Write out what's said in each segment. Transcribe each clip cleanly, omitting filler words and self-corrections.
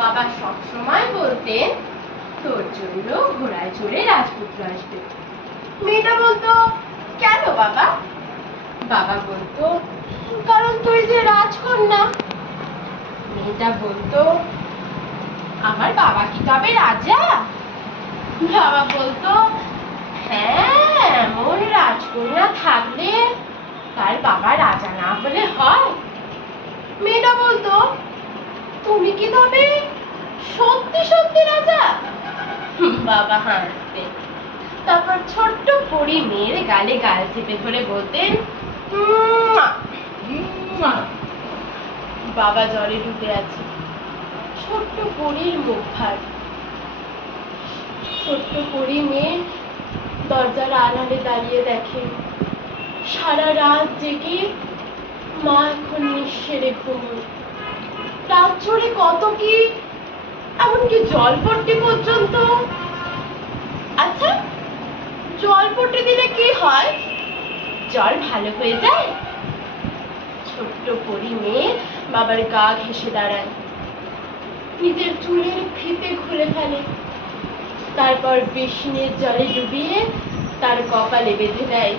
বাবা সবসময় বলতেন তোর জন্য ঘোড়ায় চড়ে রাজপুত্র আসবে। মেয়েটা বলতো কেন বাবা? বাবা বলতো কারণ তুই যে রাজকন্যা। মেয়েটা বলতো আমার বাবা কি তবে রাজা? বাবা বলতো হ্যাঁ, এমন রাজকন্যা থাকলে তার বাবা রাজা না হলে হয়? মেয়েটা বলতো তুমি কি তবে সত্যি সত্যি রাজা? বাবা হাসতেন। তারপর ছোট্ট পরী মেয়ের গালে গাল চেপে ধরে বলতেন মুয়া, মুয়া। বাবা জ্বরে ডুবে আছে। ছোট্ট পরীর মুখ ভার। ছোট্ট পরী মেয়ে দরজার আড়ালে দাঁড়িয়ে দেখে সারা রাত জেগে মা এখন নিঃশেরে ঘুমোয়। রাত জুড়ে কত কি, এমনকি জলপট্টি পর্যন্ত। আচ্ছা, জলপট্টি দিলে কি হয়? জল ভালো হয়ে যায়? ছোট্ট পরী মেয়ে বাবার গা ঘেঁষে দাঁড়ায়, নিজের চুলের ফিতে খুলে ফেলে, তারপর বিষ্ণের জলে ডুবিয়ে তার কপালে বেঁধে দেয়।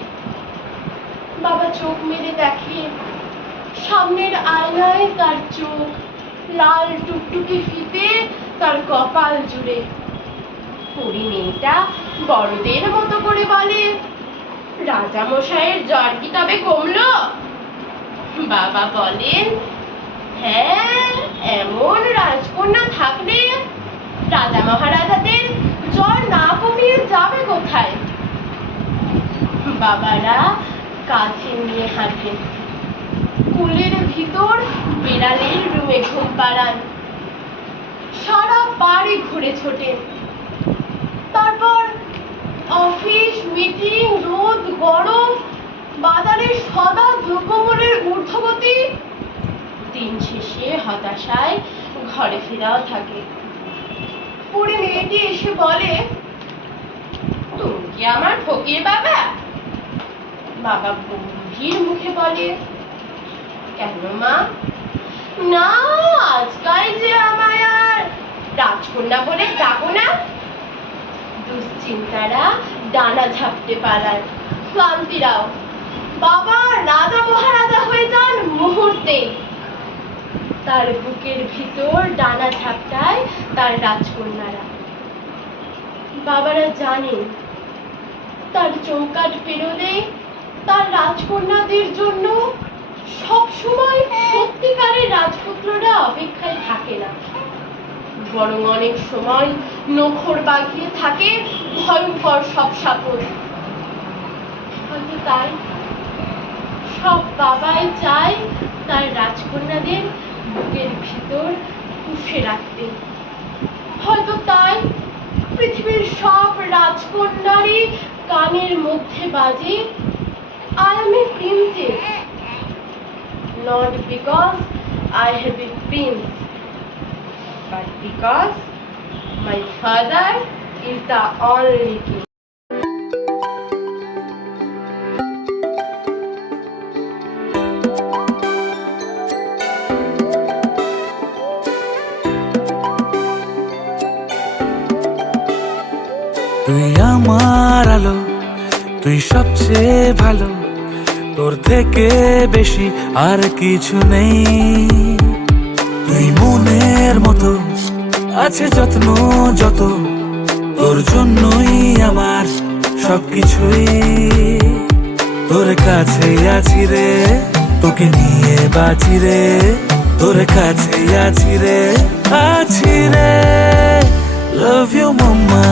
বাবা চোখ মেলে দেখে সামনের আয়নায় তার চোখ, লাল টুকটুকে ফিতে তার কপাল জুড়ে। পরী মেয়েটা বড়দের মতো করে বলে রাজা মশাইয়ের জ্বর কি তবে কমলো? বাবা বলেন হ্যাঁ, এমন রাজকন্যা থাকলে রাজা মহারাজাদের জ্বর না কমিয়ে যাবে কোথায়? বাবারা কাঁধে নিয়ে হাঁটেন, কুলের ভিতর বিড়ালের রুমে ঘুম পাড়ান, সারা বাড়ি ঘুরে ছোটেন। তারপর অফিস, মিটিং, রোদ, গরম, বাজারের সদা দ্রব্যমূল্যের ঊর্ধ্বগতি, দিন শেষে হতাশায় ঘরে ফেরাও থাকে। পরে মেয়েটি এসে বলে তুমি কি আমার ফকির বাবা? বাবা গম্ভীর মুখে বলে কেন মা? না, আজকাল যে আমায় আর রাজকন্যা বলে ডাকো না। দুশ্চিন্তারা ডানা ঝাপটে পালায়, ক্লান্তিরাও। বাবা রাজা মহারাজা হয়ে যান মুহূর্তে। তার বুকের ভিতর ডানা ঝাপটায় তার রাজকন্যারা। বাবারা জানেন তার চৌকাঠ পেরোলে তার রাজকন্যাদের জন্য সব সময় সত্যিকারের রাজপুত্ররা অপেক্ষায় থাকে না, বরং অনেক সময় নখর বাগিয়ে থাকে ভয়ঙ্কর সব সাপদ। হয়তো তাই সব বাবাই চায় তার রাজকন্যাদের বুকের ভিতর পুষে রাখতে। হয়তো তাই পৃথিবীর সব রাজকন্যারই কানের মধ্যে বাজে I am a princess, not because I have a prince, but because my father is the only king. তুই আমার আলো, তুই সবচেয়ে ভালো, তোর থেকে বেশি আর কিছু নেই। তুই মনের মতো আছে যত্ন যত, তোর জন্যই আমার সবকিছুই। তোর কাছে আছি রে, তোকে নিয়ে বাঁচি রে, তোর কাছে আছি রে, আছি রে। Love you mama,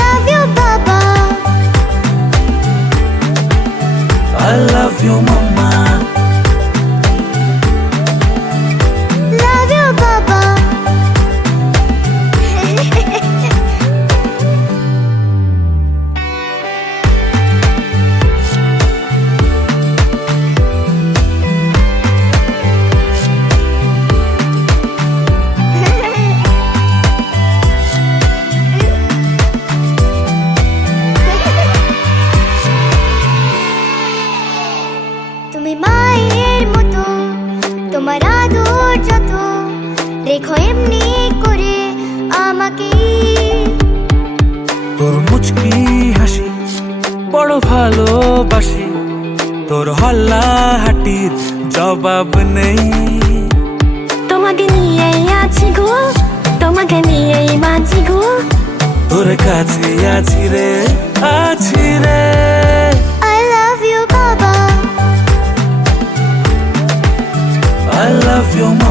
love you baba, I love you mama, love you baba. দেখো এমনি করে আমাকে। তোর মুচকি হাসি বড় ভালোবাসি, তোর হল্লা হাটির জবাব নেই। তোমাকে নিয়েই আছি গো, তোমাকে নিয়েই বাঁচি গো। তোর কাছে আছি রে, আছি রে। I love you বাবা, I love you, mama.